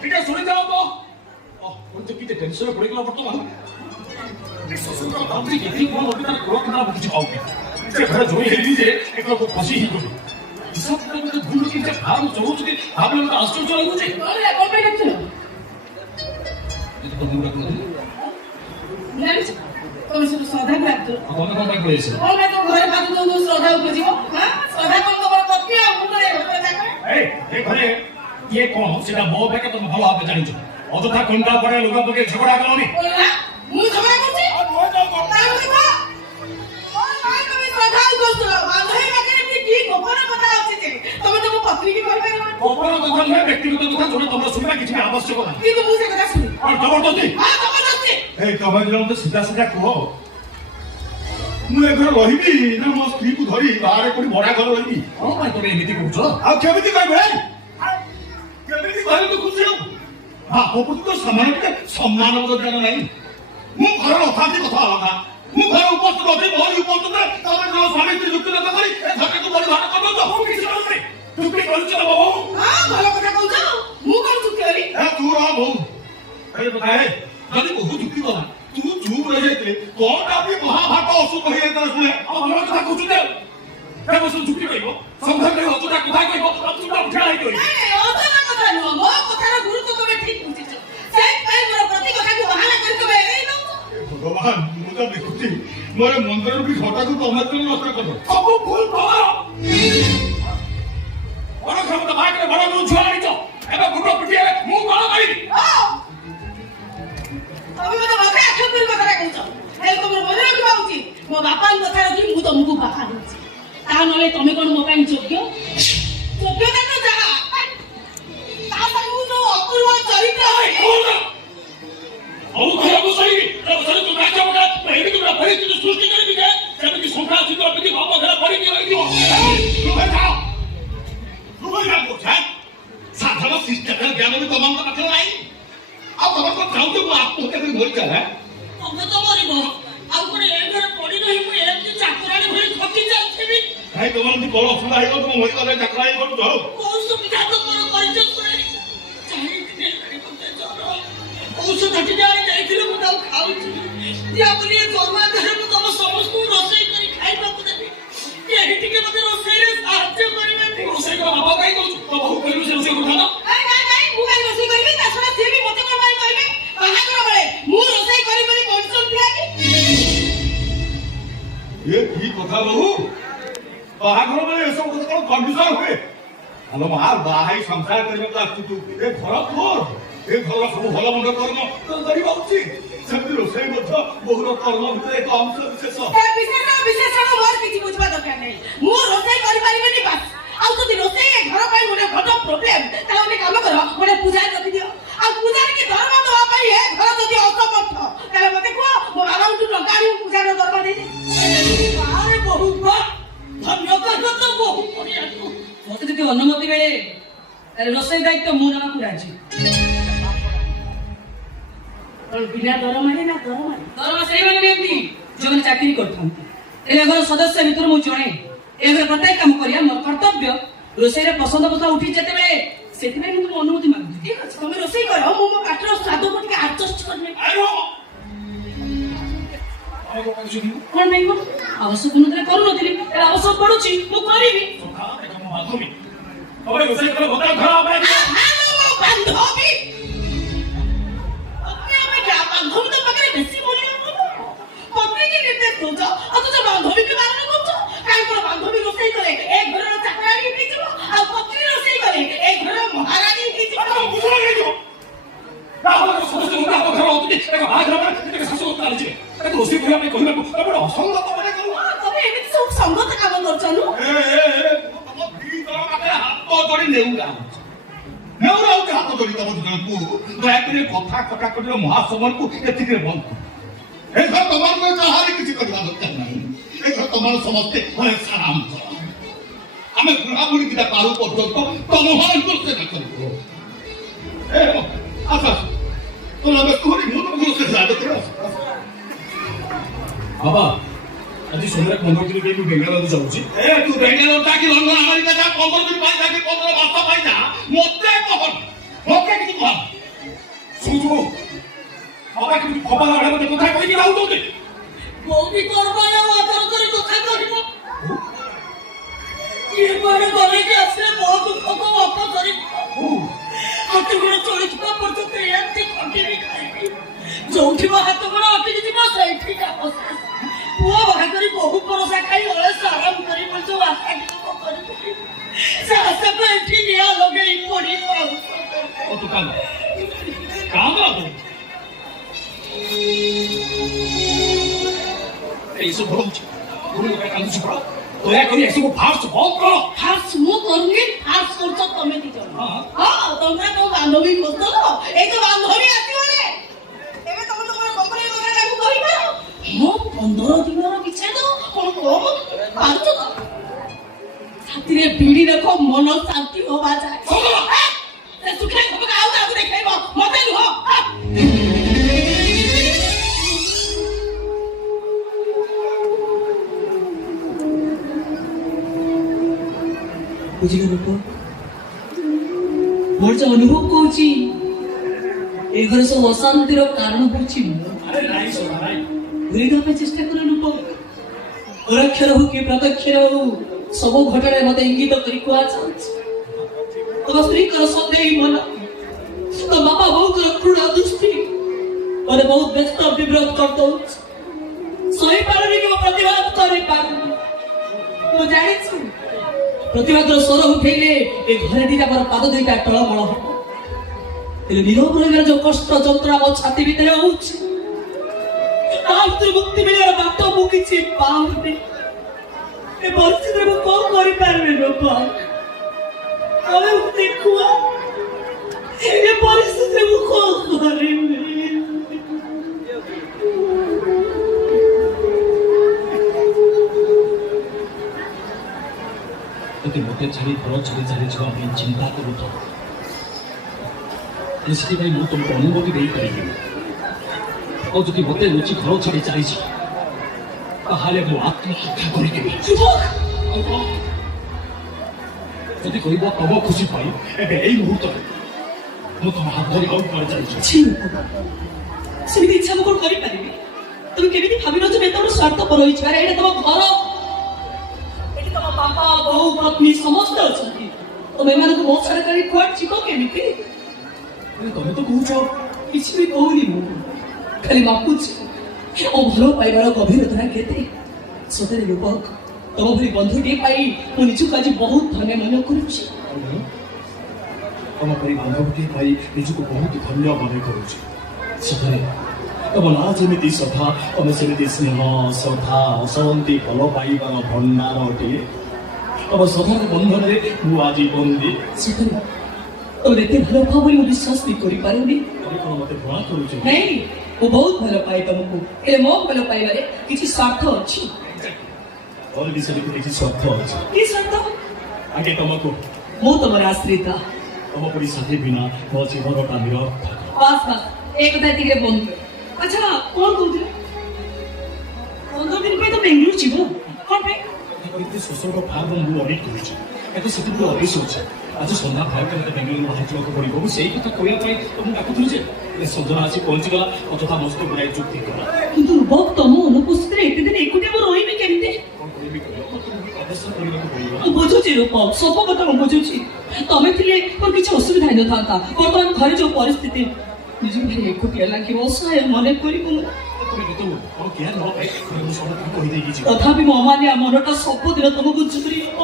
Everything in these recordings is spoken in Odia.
ଟିକେ ଶୁଣି ଯାଅ ତ ମୋତେ କେତେ ଟେନସନ୍ ପଡ଼ିଗଲା ବର୍ତ୍ତମାନ ଶ୍ୱଶୁର ଭାବୁଛି କେତେ କ'ଣ ଗୋଟେ ତାର କୋଳ ଖରାପ କିଛି ପାଉନି ସେ ଘରେ ଜୋଇ ହେଇଛି ଯେ ଏକ ଖସି ହେଇଗଲି ଭୁଲ କି ସେ ଭାବ ଚଳୁଛନ୍ତି ଭାବିଲେ ମୋତେ ଆଶ୍ଚର୍ଯ୍ୟ ଲାଗୁଛି ତମେ ସବୁ ଶ୍ରଦ୍ଧା ପ୍ରାପ୍ତ ତମେ କ'ଣ ପାଇଁ ପଳେଇଛ ତମେ ତ ଘରେ ଭାତ ଦଉ ଶ୍ରଦ୍ଧା ଉପଯିବ ଶ୍ରଦ୍ଧା କଣ ତମର କପି ଆଉ ମୁଣ୍ଡରେ ଏ ଘରେ କିଏ କ'ଣ ସେଟା ମୋ ପାଖେ ତମେ ଭଲ ଭାବେ ଜାଣିଛ ଅଯଥା କଣ୍ଟା ପରେ ଲୁଗା ପକେଇ ଝଗଡ଼ା କଲନି ମୁଁ ଝଗଡ଼ା କରୁଛି ଶ୍ରଦ୍ଧା କରୁଛ ବାନ୍ଧବୀ ପାଖରେ ଏମିତି କି ଗୋପନ କଥା ଅଛି ଯେ ତମେ ତମ ପତ୍ନୀ କି କହିପାରିବ ଗୋପନ କଥା ନୁହେଁ ବ୍ୟକ୍ତିଗତ କଥା ଯୋଉଟା ତମର ଶୁଣିବା କିଛି ବି ଆବଶ୍ୟକ ନାହିଁ କିନ୍ତୁ ମୁଁ ସେ କଥା ଶୁଣି ଜବରଦସ୍ତି ଜବରଦସ୍ତି এই তবে তো সিধা সিধা কুহ ମୁଁ ଏ ଘରେ ରହିବି ନା ମୋ ସ୍ତ୍ରୀକୁ ଧରି ବାହାରେ କୋଉଠି ଭଡା ଘର ରହିବି କଣ ପାଇଁ ତମେ ଏମିତି କହୁଛ ଆଉ କେମିତି କହିବେ କେମିତି କହିଲେ ତୁ ଖୁସି ହବୁ ବାପ ପ୍ରତି ତ ସମାନ ଟିକେ ସମ୍ମାନ ଜ୍ଞାନ ନାହିଁ ମୁଁ ଘରର ଅଶାନ୍ତି କଥା ଅଲଗା ମୁଁ ଘରେ ଉପସ୍ଥିତ ଅଛି ମୋର ଉପସ୍ଥିତ ତମେ ଯୋଉ ସ୍ୱାମୀ ସ୍ତ୍ରୀ ଯୁକ୍ତି ନ କରି ଏ ଘରକୁ ପରିବାର କରିଦଉଛ ମୁଁ କିଛି କରୁନି ଯୁକ୍ତି କରୁଛ ନା ବୋହୁ ଭଲ କଥା କହୁଛ ମୁଁ କଣ ଯୁକ୍ତି କଲି ତୁ ରହ ବୋହୁ ଯଦି ବହୁ ଯୁକ୍ତି କଲା ତୁ ଚୁପ୍ ରହିଯାଇଥିଲେ କଣଟା ବି ମହାଭାରତ ଅଶୋକ ହେଇଯାଇଥିଲା ଶୁଣେ ଭଲ କଥା କହୁଛୁ ଯେ ଯୁକ୍ତି କହିବ ସଂଘାତ କହିବ ଅଯଥା କଥା କହିବ ଆଉ ତୁ ଉଠା ହେଇକି ଅଯଥା କଥା ନୁହଁ ମୋ କଥାର ଗୁରୁତ୍ୱ ତମେ ଠିକ ବୁଝିଛ ସେଇଥିପାଇଁ ମୋର ପ୍ରତି କଥାକୁ ବାହାନା କରି ତମେ ଏଇ ଦଉଛ ଭଗବାନ ମୁଁ ତ ଦେଖୁଛି ମୋର ମନ୍ଦିରରୁ ବି ଘଟାକୁ ତମେ ତ ନଷ୍ଟ କର ସବୁ ଭୁଲ ତମର ବଡ କ୍ଷମତା ବାହାରେ ବଡ ମୁଁ ଝୁଆ ଆଣିଛ ଏବେ ମୁଣ୍ଡ ପିଟିଏ ମୁଁ କଣ କରିବି ତମେ ମତେ ବାପା ଆକ୍ଷେପ କଥା କହୁଛ ହେଲେ ତମର ମନେ ରଖିବା ଉଚିତ ମୋ ବାପାଙ୍କ କଥା ରଖି ମୁଁ ତମକୁ ବାପା ଦଉଛି ତା ନହେଲେ ତମେ କଣ ମୋ ପାଇଁ ଯୋଗ୍ୟ ଯୋଗ୍ୟତା ତ ଯାହା ତା ସାଙ୍ଗକୁ ଯୋଉ ଅପୂର୍ବ ଚରିତ୍ର ପରିସ୍ଥିତି ସୃଷ୍ଟି କରିବି ଯେ ସେମିତି ସଂଖ୍ୟା ଶୀଘ୍ର ପିଠି ଭାବ ଘରେ ପଡ଼ିକି ରହିଯିବ ସାଧାରଣ ଶିଷ୍ଟାଚାର ଜ୍ଞାନ ବି ତମମାନଙ୍କ ପାଖରେ ନାହିଁ ଆଉ ତମେ କଣ ଚାହୁଁଛ ମୁଁ ଆତ୍ମହତ୍ୟା କରି ମରିଚାଲେ ତମେ ତ ମରିବ ଆଉ କଣ ଏ ଘରେ ପଡି ରହି ମୁଁ ଏମିତି ଚାକରାଣୀ ଭଳି ଠକି ଯାଉଥିବି ଭାଇ ତମର ଯଦି ବଡ ଅସୁବିଧା ହେଇଗଲ ତମ ମରିଗଲେ ଚାକରାଣୀ କରୁଛ କୋଉ ସୁବିଧା ତ ମୋର କରିଛ ଶୁଣେ ଔଷଧ ଟିକେ ଆଣି ଯାଇଥିଲେ ମୁଁ ତାକୁ ଖାଉଛି ୟା ବୋଲି ଏ ଜନ୍ମା ଦେହରେ ମୁଁ ତମ ସମସ୍ତଙ୍କୁ ରୋଷେଇ କରି ଖାଇବାକୁ ଦେବି କେହି ଟିକେ ମତେ ରୋଷେଇରେ ସାହାଯ୍ୟ କରିବେନି ରୋଷେଇ କର ବାପା କାଇଁ କରୁଛୁ ତ ବହୁ କହିଲୁ ସେ ରୋଷେଇ କରୁଥା ମୁଁ କାଇଁ ରୋଷେଇ କରିବି ତା ଛଡା ସିଏ ବି ମତେ କଣ ପାଇଁ କହିବେ ବାହାଘର ବେଳେ ମୁଁ ରୋଷେଇ କରିବି ବୋଲି କଣ୍ଡିସନ ଥିଲା କି ଏ କି କଥା ବହୁ ବାହାଘର ବେଳେ ଏସବୁ କଥା କଣ କଣ୍ଡିସନ ହୁଏ ଆଲୋ ମା ବାହା ହେଇ ସଂସାର କରିବାକୁ ଆସୁଛୁ ତୁ ଏ ଘର ତୋର ଏ ଘରର ସବୁ ଭଲ ମନ୍ଦ କର୍ମ କରିବା ଉଚିତ ସେମିତି ରୋଷେଇ ମଧ୍ୟ ବହୁର କର୍ମ ଭିତରେ ଏକ ଅଂଶ ବିଶେଷ ବିଶେଷଣ ମୋର କିଛି ବୁଝିବା ଦରକାର ନାହିଁ ମୁଁ ରୋଷେଇ କରିପାରିବିନି ବାସ୍ ଆଉ ଯଦି ରୋଷେଇ ଏ ଘର ପାଇଁ ଗୋଟେ ବଡ ପ୍ରୋବ୍ଲେମ ତାହେଲେ ଗୋଟେ କାମ କର ଗୋଟେ ପୂଜାରୀ ରଖିଦିଅ ଆଉ ପୂଜାରୀ କି ଦରମା ଦେବା ପାଇଁ ଏ ଘର ଯଦି ଅସମର୍ଥ ତାହେଲେ ମତେ କୁହ ମୋ ବାବାଙ୍କୁ ଟଙ୍କା ଆଣି ପୂଜାର ଦରମା ଦେଇଦେ ଆରେ ବହୁ ଧନ୍ୟବାଦ ତ ବହୁ ପଡ଼ିଆକୁ ମତେ ଯଦି ଅନୁମତି ମିଳେ ତାହେଲେ ରୋଷେଇ ଦାୟିତ୍ୱ ମୁଁ ନେବାକୁ ରାଜି ବିନା ଦରମାରେ ନା ଦରମା ସେଇମାନେ ନିଅନ୍ତି ଯୋଉମାନେ ଚାକିରି କରିଥାନ୍ତି ଏ ଘର ସଦସ୍ୟ ଭିତରୁ ମୁଁ ଜଣେ ଏ ଘର ପ୍ରତ୍ୟେକ କାମ କରିବା ମୋର କର୍ତ୍ତବ୍ୟ ରୋଷେଇରେ ପସନ୍ଦ ଉଠି ଯେତେବେଳେ ସେଥିପାଇଁ ମୁଁ ତୁମ ଅନୁମତି ମାଗୁଛି ଠିକ ଅଛି ତମେ ରୋଷେଇ କର ମୁଁ ମୋ ପାଟିର ସ୍ୱାଦକୁ ଟିକେ ଆଡଜଷ୍ଟ କରିନେବି କଣ ପାଇଁ ଆବଶ୍ୟକ ନଥିଲେ କରୁନଥିଲି ଆବଶ୍ୟକ ପଡୁଛି ମୁଁ କରିବି ବାନ୍ଧବୀ ବାନ୍ଧବୀ ତ ପାଖରେ ବେଶୀ ମୂଲ୍ୟ ପତ୍ନୀକି ନିର୍ଦ୍ଦେଶ ଦଉଛ ଅଥଚ ବାନ୍ଧବୀକି ବାରଣ କରୁଛ କାହିଁ କଣ ବାନ୍ଧବୀ ରୋଷେଇ କରେ ଏ ଘରର ଚାକରାଣୀ ହେଇଯିବ ଆଉ ପତ୍ନୀ ରୋଷେଇ କରେ ଏ ଘରର ମହାରାଣୀ ହେଇଯିବ ତମେ ଏମିତି ସବୁ ସଙ୍ଗତ କାମ କରୁଛ ହାତ ଧରି ତମ ଜଣକୁ ଦୟାକରି କଥା କଟାକଟିର ମହାସମରକୁ ଏତିକିରେ ବନ୍ଦ ଏ ଘର ତମର କାହାରି କିଛି କରିବା ଦରକାର ନାହିଁ ଏ ଘର ତମର ସମସ୍ତେ ସାରାମ କର ଆମେ ବୁଢ଼ାବୁଢ଼ୀ ଦିଟା ପାରୁ ପର୍ଯ୍ୟନ୍ତ ତମମାନଙ୍କୁ ସେବା କରିବୁ ଆସ ତମେ କୁହନି ମୁଁ ତମକୁ ରୋଷେଇ ସାହାଯ୍ୟ କରି ବାବା ଆଜି ସନ୍ଧ୍ୟା 15 ଦିନ ପାଇଁ ମୁଁ ବେଙ୍ଗାଲୁରୁ ଯାଉଛି ତୁ ବେଙ୍ଗାଲୁରୁ ଯାକି ଲଣ୍ଡନ ଆମେରିକା ଯା 15 ଦିନ ପାଇଁ ଯାକି 15 ବର୍ଷ ପାଇଁ ଯା ମତେ କହ ମୋତେ କିଛି କୁହ ଶୁଣୁ ବାବା କେମିତି ଭବାନ ଆଡ଼େ ମୋତେ କଥା କହିକି ରାହୁଛନ୍ତି କୋଉଠି କରବାୟ ଆଦର କରି କଥା କହିବ କିଏ କୁଆଡ଼େ ଗଲେକି ଆସିଲେ ମୋ ଦୁଃଖକୁ ବାପ ଧରି ହାତ ଗୋଡ଼ ଚଳିଥିବା ପର୍ଯ୍ୟନ୍ତ ଏମିତି ଖଟିବି ଖାଇବି ଯୋଉଠି ମୋ ହାତ ଗୋଡ଼ ଅଟିକି ଯିବ ସେଇଠି କାମ ପୁଅ ବାହାଘରି ବହୁ ପରସା ଖାଇ ଅଳସ ଆରାମ କରି ବୋଲି ଯୋଉ ଆଶାଟିକୁ କରିଥିଲି ସେ ଆଶାକୁ ଏଠି ନିଆଁ ଲଗେଇ ପଡ଼ି ଓ ତୁ କାମ କାମ ଏଇସବୁ ରହୁଛି କାନ୍ଦୁଛୁ କର ଦୟାକରି ଏସବୁ ଫାର୍ସ ବନ୍ଦ କର ଫାର୍ସ ମୁଁ କରୁନି ଫାର୍ସ କରୁଛ ତମେ ଦି ଜଣ ହଁ ତମେ ତମ ବାନ୍ଧବୀ ଖୋଜଲ ଏଇ ତ ବାନ୍ଧବୀ ଆସିଗଲେ ଏବେ ତମେ ତମର କମ୍ପାନୀ କଥା ତାକୁ କହିପାର ହଁ 15 ଦିନର ବିଚ୍ଛେଦ କଣ କମ ପାରୁଛ ତ ଛାତିରେ ବିଡ଼ି ରଖ ମନ ଶାନ୍ତି ହବା ଯାଏ ସେ ସୁଖେ ଖବର ଆଉ ତାକୁ ଦେଖେଇବ ମତେ ନୁହଁ ବୁଝିଲ ରୂପ ମୋର ଯେ ଅନୁଭବ କହୁଛି ଏ ଘରେ ସବୁ ଅଶାନ୍ତିର କାରଣ ହଉଛି ଭୁଲିବା ପାଇଁ ଚେଷ୍ଟା କର ରୂପ ଅକ୍ଷର ହଉ କି ପ୍ରତ୍ୟକ୍ଷର ହଉ ସବୁ ଘଟଣାରେ ମତେ ଇଙ୍ଗିତ କରି କୁହାଯାଉଛି ତମ ସ୍ତ୍ରୀଙ୍କର ସନ୍ଦେହୀ ମନ ତମ ବାପା ବୋଉଙ୍କର କ୍ରୁର ଦୃଷ୍ଟି ମତେ ବହୁତ ବ୍ୟସ୍ତ ବିବ୍ରତ କରିଦଉଛି ସହିପାରୁନି କି ମୋ ପ୍ରତିବାଦ କରିପାରୁନି ମୁଁ ଜାଣିଛି ପ୍ରତିବାଦର ସ୍ୱର ଉଠେଇଲେ ଏ ଘରେ ଦିଟା ମୋର ପାଦ ଦୁଇଟା ଟଳମଳ ହବ ହେଲେ ନିରବ ରହିବାର ଯୋଉ କଷ୍ଟ ଯନ୍ତ୍ରଣା ମୋ ଛାତି ଭିତରେ ହଉଛି ତା ଭିତରୁ ମୁକ୍ତି ମିଳିବାର ବାଟ ମୁଁ କିଛି ପାଉନି ଏ ପରିସ୍ଥିତିରେ ମୁଁ କଣ କରିପାରିବି ରୂପ ତମେ ଦେଖୁଆ ଏ ପରିସ୍ଥିତିରେ ମୁଁ କଣ କରିବି ଯଦି ମୋତେ ଛାଡ଼ି ଘର ଛାଡ଼ି ଚାଲିଯିବା ପାଇଁ ଚିନ୍ତା କରୁଛ ସେଥିପାଇଁ ମୁଁ ତୁମକୁ ଅନୁମତି ଦେଇପାରିବିନି ଆଉ ଯଦି ମୋତେ ଲୁଚି ଘର ଛାଡ଼ି ଚାଲିଛି ତାହେଲେ ମୁଁ ଆତ୍ମହତ୍ୟା କରିଦେବି ଯଦି କହିବ ତମ ଖୁସି ପାଇଁ ଏବେ ଏଇ ମୁହୂର୍ତ୍ତରେ ମୁଁ ତମ ହାତ ଧରି ଆଉ କୁଆଡ଼େ ଚାଲିଛି ସେମିତି ଇଚ୍ଛା ମୁଁ କଣ କରିପାରିବି তুমি কেমিতি ভাবিল যে তোমার স্বার্থপর হয়েছে আরে এটা তোমার ঘর এটি তোমার বাপা বউ পত্নী সমস্ত অଛନ୍ତି তুমি এମାନଙ୍କୁ ମୋ ଛାଡ଼ି କୁଆଡ଼େ ଯିବ କେମିତି ତମେ ତ କହୁଛ କିଛି ବି କହୁନି ମୁଁ ଖାଲି ମାପୁଛି ଓ ଭଲ ପାଇବାର ଗଭୀରତା କେତେ ସତରେ ରୂପକ ତମ ଭଳି ବନ୍ଧୁଟିଏ ପାଇ ମୁଁ ନିଜକୁ ଆଜି ବହୁତ ଧନ୍ୟ ମନେ କରୁଛି ତମ ପରି ବାନ୍ଧବଟିଏ ପାଇ ନିଜକୁ ବହୁତ ଧନ୍ୟ ମନେ କରୁଛି ସତରେ ତମ ନାଁ ଯେମିତି ସଥା ତମେ ସେମିତି ସ୍ନେହ ଶ୍ରଦ୍ଧା ଅସରନ୍ତି ଭଲ ପାଇବାର ଭଣ୍ଡାର ଅଟିଏ ତମ ସଭାର ବନ୍ଧନରେ ମୁଁ ଆଜି ବନ୍ଦୀ ସତରେ ତମେ ଏତେ ଭଲ ପାଅ ବୋଲି ମୁଁ ବିଶ୍ୱାସ ବି କରିପାରୁନି ତମେ କଣ ମତେ ଭୁଆ କରୁଛ ନାଇଁ ମୁଁ ବହୁତ ଭଲ ପାଏ ତମକୁ ହେଲେ ମୋ ଭଲ ପାଇବାରେ କିଛି ସ୍ୱାର୍ଥ ଅଛି ମୋର ବି ସେମିତି କିଛି ସ୍ୱାର୍ଥ ଅଛି କି ସ୍ୱାର୍ଥ ଆଗେ ତମକୁ ମୁଁ ତମର ଆଶ୍ରିତା ତମ ପରି ସାଥୀ ବିନା ମୋ ଜୀବନଟା ନିରର୍ଥକ ବାସ୍ ବାସ୍ ଏ କଥା ଟିକେ ବନ୍ଦ କର ଆଚ୍ଛା କଣ କହୁଥିଲେ 15 ଦିନ ପାଇଁ ତ ବେଙ୍ଗଲୁରୁ ଯିବ କଣ ପାଇଁ ଏତେ ଶୋଷଣର ଫାର୍ମ ମୁଁ ଅଡ଼ିଟ୍ କରିଛି ଏତ ସେତିକି ଅଫିସ୍ ଅଛି ଆଜି ସନ୍ଧ୍ୟା ଫ୍ଲାଇଟ୍ରେ ମୋତେ ବେଙ୍ଗଲୁରୁ ବାହାରିଯିବାକୁ ପଡ଼ିବ ମୁଁ ସେଇ କଥା କହିବା ପାଇଁ ତମକୁ ଡାକୁଥିଲି ଯେ ସଞ୍ଜନା ଆସି ପହଞ୍ଚିଗଲା ଅଯଥା ମସ୍ତ ଗୁଡ଼ାଏ ଯୁକ୍ତି କଲା କିନ୍ତୁ ରୂପକ ତମ ଅନୁପସ୍ଥିତିରେ ଏତେ ଦିନ ଏକୁଟିଆ ମୁଁ ରହିବି କେମିତି କଣ କରିବି କହିବ ତମକୁ ପ୍ରଦର୍ଶନ କରିବାକୁ ପଡ଼ିବ ମୁଁ ବୁଝୁଛି ରୂପକ ସବୁ କଥା ମୁଁ ବୁଝୁଛି ତମେ ଥିଲେ ମୋର କିଛି ଅସୁବିଧା ହେଇନଥାନ୍ତା ବର୍ତ୍ତମାନ ଘରେ ଯୋଉ ପରିସ୍ଥିତି ନିଜକୁ ଭାରି ଏକୁଟିଆ ଲାଗିବ ଅସହାୟ ମନେ କରିବ ତଥାପି ମୋ ଅମାନିଆ ମନଟା ସବୁଦିନ ତମକୁ ଝୁରି ହବ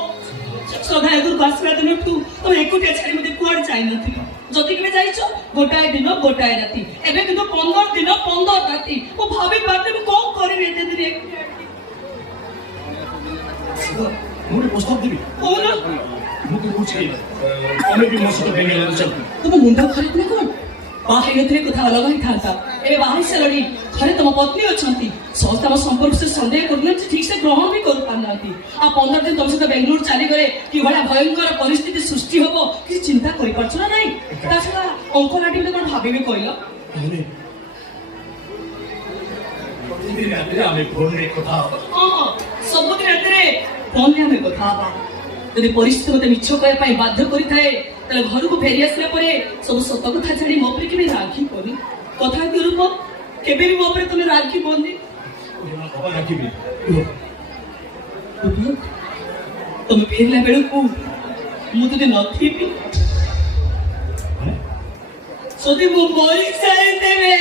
ଶ୍ରଦ୍ଧା ଏଗୁରକୁ ଆସିବା ଦିନଠୁ ତମେ ଏକୁଟିଆ ଛାଡ଼ି ମତେ କୁଆଡ଼େ ଯାଇନଥିଲ ଯଦି କେବେ ଯାଇଛ ଗୋଟାଏ ଦିନ ଗୋଟାଏ ରାତି ଏବେ କିନ୍ତୁ 15 ଦିନ 15 ରାତି ମୁଁ ଭାବି ପାରୁନି ମୁଁ କଣ କରିବି ଏତେ ଦିନ ଏକୁଟିଆ ମୁଁ ଗୋଟେ ପ୍ରସ୍ତାବ ଦେବି କହୁନ ମୁଁ ତ କହୁଛି ତମେ ବି ମୋ ସହିତ ବେଙ୍ଗଲୁରୁ ଚାଲ ତମ ମୁଣ୍ଡ ଖରାପ ନା କଣ ବାହା ହେଇନଥିଲେ କଥା ଅଲଗା ହେଇଥାନ୍ତା ଏବେ ବାହା ହେଇସାରିଲଣି ଘରେ ତମ ପତ୍ନୀ ଅଛନ୍ତି ସମସ୍ତେ ଆମ ସମ୍ପର୍କ ସେ ସନ୍ଦେହ କରୁନାହାନ୍ତି ଠିକ ସେ ଗ୍ରହଣ ବି କରିପାରୁନାହାନ୍ତି ଆଉ 15 ଦିନ ତମ ସହିତ ବେଙ୍ଗଲୁରୁ ଚାଲିଗଲେ କିଭଳିଆ ଭୟଙ୍କର ପରିସ୍ଥିତି ସୃଷ୍ଟି ହବ କିଛି ଚିନ୍ତା କରିପାରୁଛ ନା ନାଇଁ ତା ଛଡା ଅଙ୍କଲାଟି ବୋଲି କଣ ଭାବିବି କହିଲ ରାତିରେ ଆମେ ଫୋନରେ କଥା ହବା ହଁ ସବୁଦିନ ରାତିରେ ଫୋନରେ ଆମେ କଥା ହବା ଯଦି ପରିସ୍ଥିତି ମୋତେ ମିଛ କହିବା ପାଇଁ ବାଧ୍ୟ କରିଥାଏ ତାହେଲେ ଘରକୁ ଫେରି ଆସିଲା ପରେ ସବୁ ସତ କଥା ଛାଡ଼ି ମୋ ଉପରେ କେବେ ରାଗିବନି। କଥା କି ରୂପ କେବେ ବି ମୋ ଉପରେ ତମେ ରାଗିବନି। ରାଖିବି ତମେ ଫେରିଲା ବେଳକୁ ମୁଁ ଯଦି ନଥିବି ଯଦି ମୁଁ ମରି ସାରିଦେବେ